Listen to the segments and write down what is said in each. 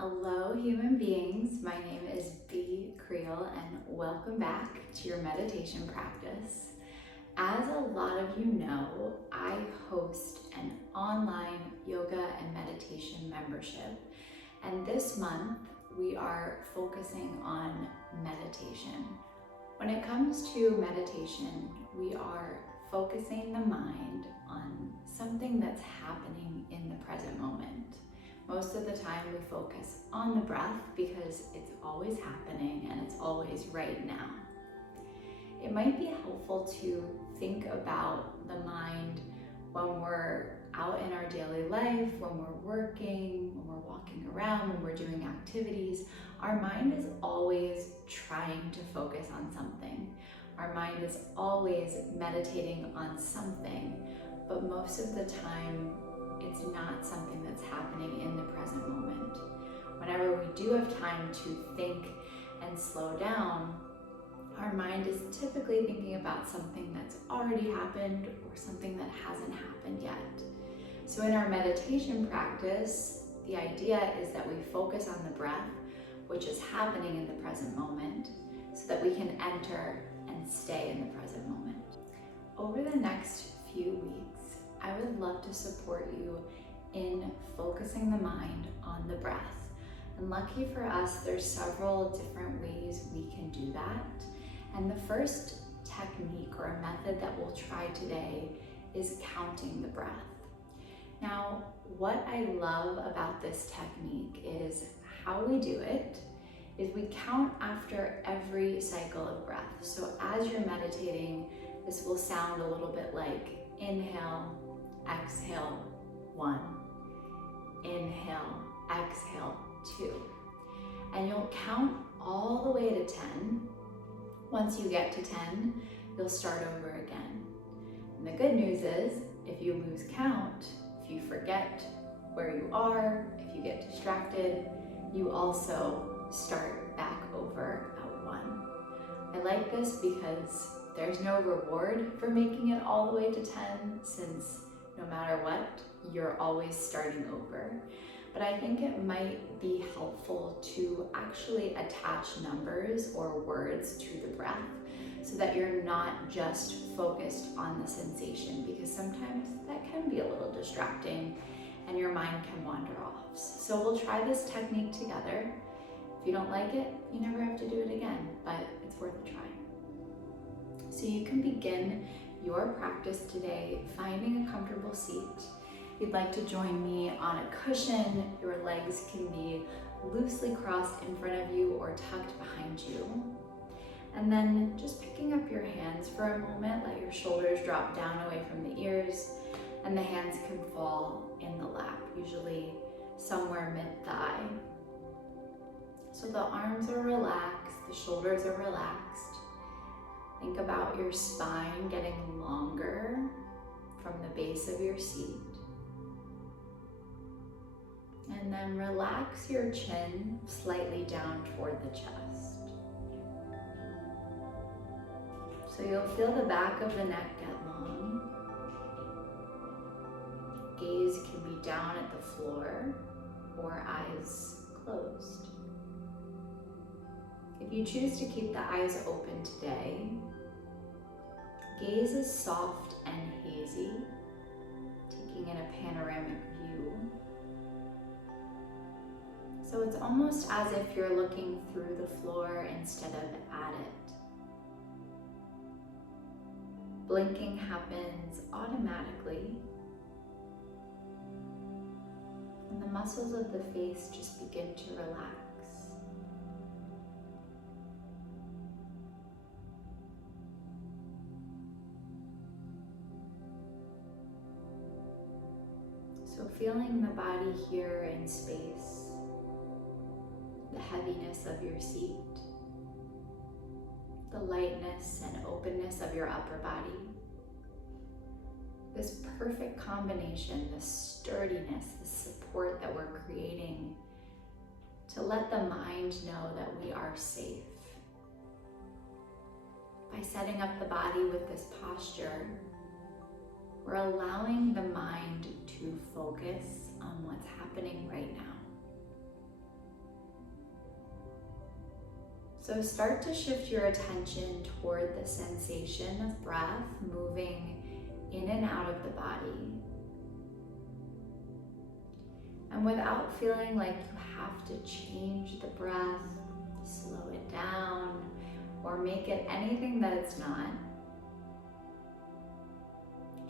Hello, human beings. My name is B. Creel, and welcome back to your meditation practice. As a lot of you know, I host an online yoga and meditation membership, and this month we are focusing on meditation. When it comes to meditation, we are focusing the mind on something that's happening in the present moment. Most of the time we focus on the breath because it's always happening and it's always right now. It might be helpful to think about the mind when we're out in our daily life, when we're working, when we're walking around, when we're doing activities. Our mind is always trying to focus on something. Our mind is always meditating on something, but most of the time it's not something that's happening in the present moment. Whenever we do have time to think and slow down, our mind is typically thinking about something that's already happened or something that hasn't happened yet. So in our meditation practice, the idea is that we focus on the breath, which is happening in the present moment, so that we can enter and stay in the present moment. Over the next few weeks, I would love to support you in focusing the mind on the breath. And lucky for us, there's several different ways we can do that. And the first technique or method that we'll try today is counting the breath. Now, what I love about this technique is how we do it is we count after every cycle of breath. So as you're meditating, this will sound a little bit like inhale, exhale, 1. Inhale, exhale, 2. And you'll count all the way to 10. Once you get to 10, you'll start over again. And the good news is, if you lose count, if you forget where you are, if you get distracted, you also start back over at 1. I like this because there's no reward for making it all the way to 10, since no matter what, you're always starting over. But I think it might be helpful to actually attach numbers or words to the breath so that you're not just focused on the sensation, because sometimes that can be a little distracting and your mind can wander off. So we'll try this technique together. If you don't like it, you never have to do it again, but it's worth a try. So you can begin your practice today finding a comfortable seat. If you'd like to join me on a cushion, your legs can be loosely crossed in front of you or tucked behind you. And then just picking up your hands for a moment, let your shoulders drop down away from the ears, and the hands can fall in the lap, usually somewhere mid-thigh. So the arms are relaxed, the shoulders are relaxed. Think about your spine getting longer from the base of your seat. And then relax your chin slightly down toward the chest. So you'll feel the back of the neck get long. Gaze can be down at the floor or eyes closed. If you choose to keep the eyes open today, gaze is soft and hazy, taking in a panoramic view. So it's almost as if you're looking through the floor instead of at it. Blinking happens automatically, and the muscles of the face just begin to relax. So feeling the body here in space, the heaviness of your seat, the lightness and openness of your upper body. This perfect combination, this sturdiness, this support that we're creating to let the mind know that we are safe. By setting up the body with this posture, we're allowing the mind to focus on what's happening right now. So start to shift your attention toward the sensation of breath moving in and out of the body. And without feeling like you have to change the breath, slow it down, or make it anything that it's not,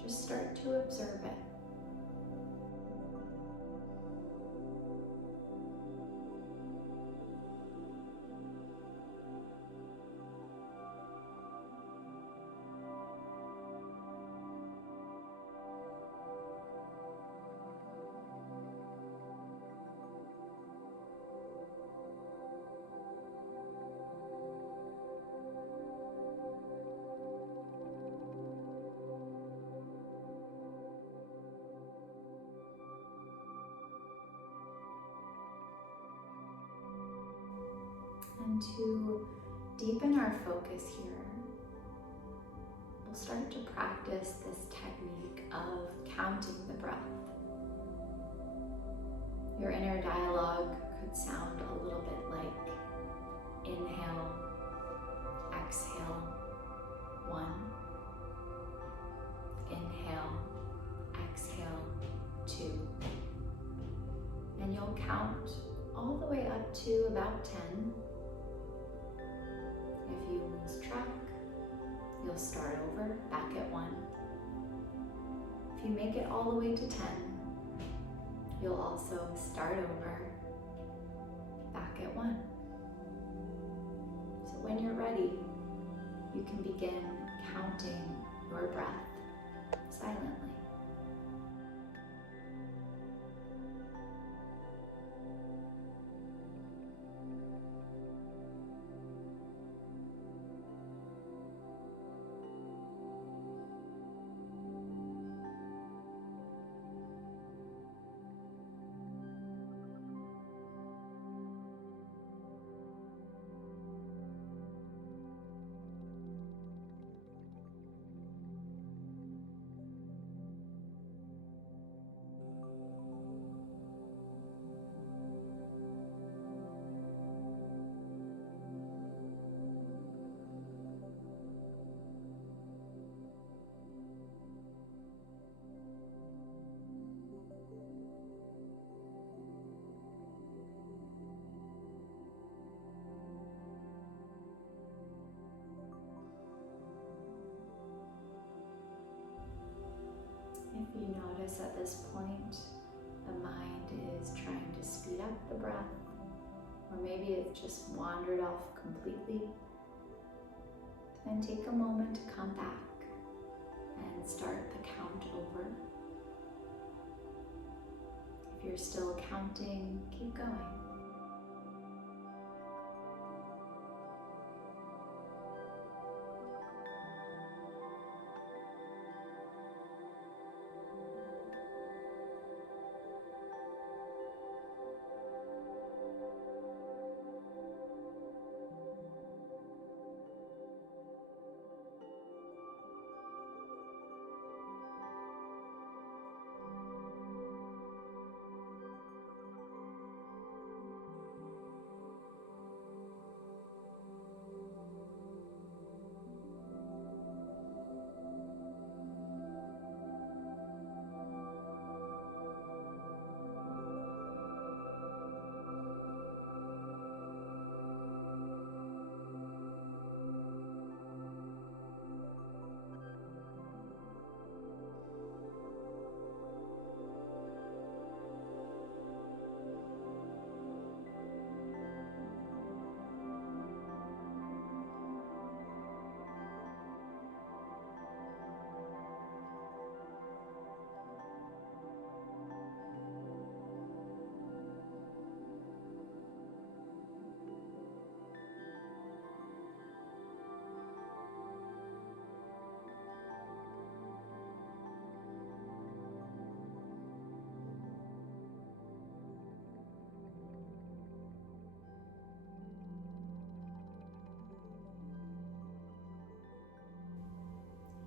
just start to observe it. And to deepen our focus here, we'll start to practice this technique of counting the breath. Your inner dialogue could sound a little bit like inhale, exhale, 1. Inhale, exhale, 2. And you'll count all the way up to about 10. If you lose track, you'll start over, back at 1. If you make it all the way to 10, you'll also start over, back at 1. So when you're ready, you can begin counting your breath silently. If you notice at this point, the mind is trying to speed up the breath, or maybe it just wandered off completely, then take a moment to come back and start the count over. If you're still counting, keep going.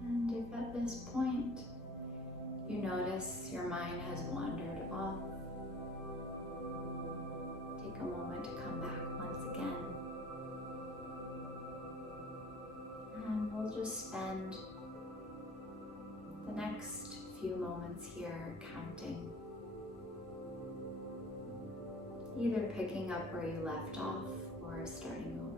And if at this point you notice your mind has wandered off, take a moment to come back once again we'll just spend the next few moments here counting. Either picking up where you left off or starting over.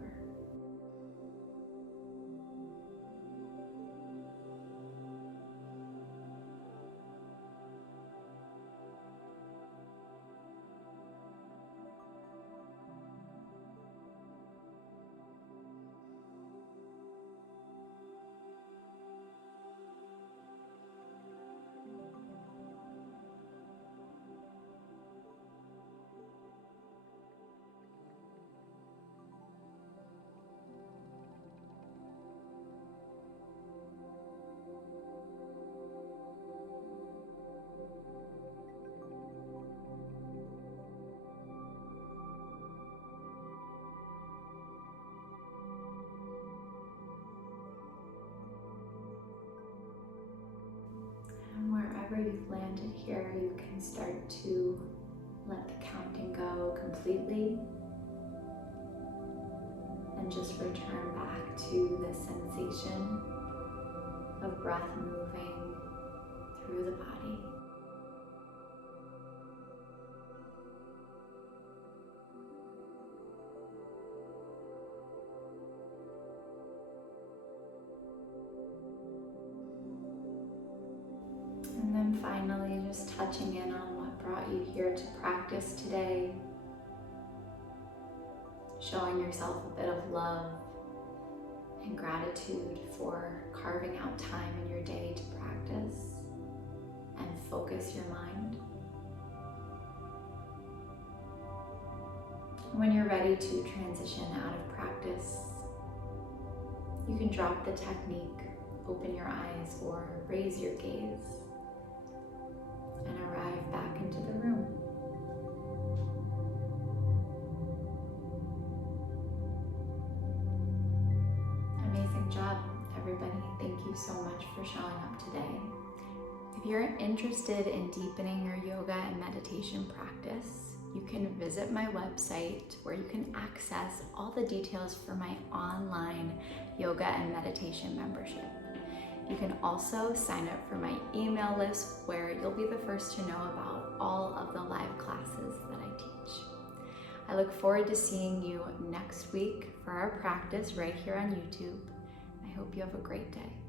Wherever you've landed here, you can start to let the counting go completely and just return back to the sensation of breath moving through the body. And then finally, just touching in on what brought you here to practice today. Showing yourself a bit of love and gratitude for carving out time in your day to practice and focus your mind. When you're ready to transition out of practice, you can drop the technique, open your eyes, or raise your gaze and arrive back into the room. Amazing job, everybody. Thank you so much for showing up today. If you're interested in deepening your yoga and meditation practice, you can visit my website where you can access all the details for my online yoga and meditation membership. You can also sign up for my email list where you'll be the first to know about all of the live classes that I teach. I look forward to seeing you next week for our practice right here on YouTube. I hope you have a great day.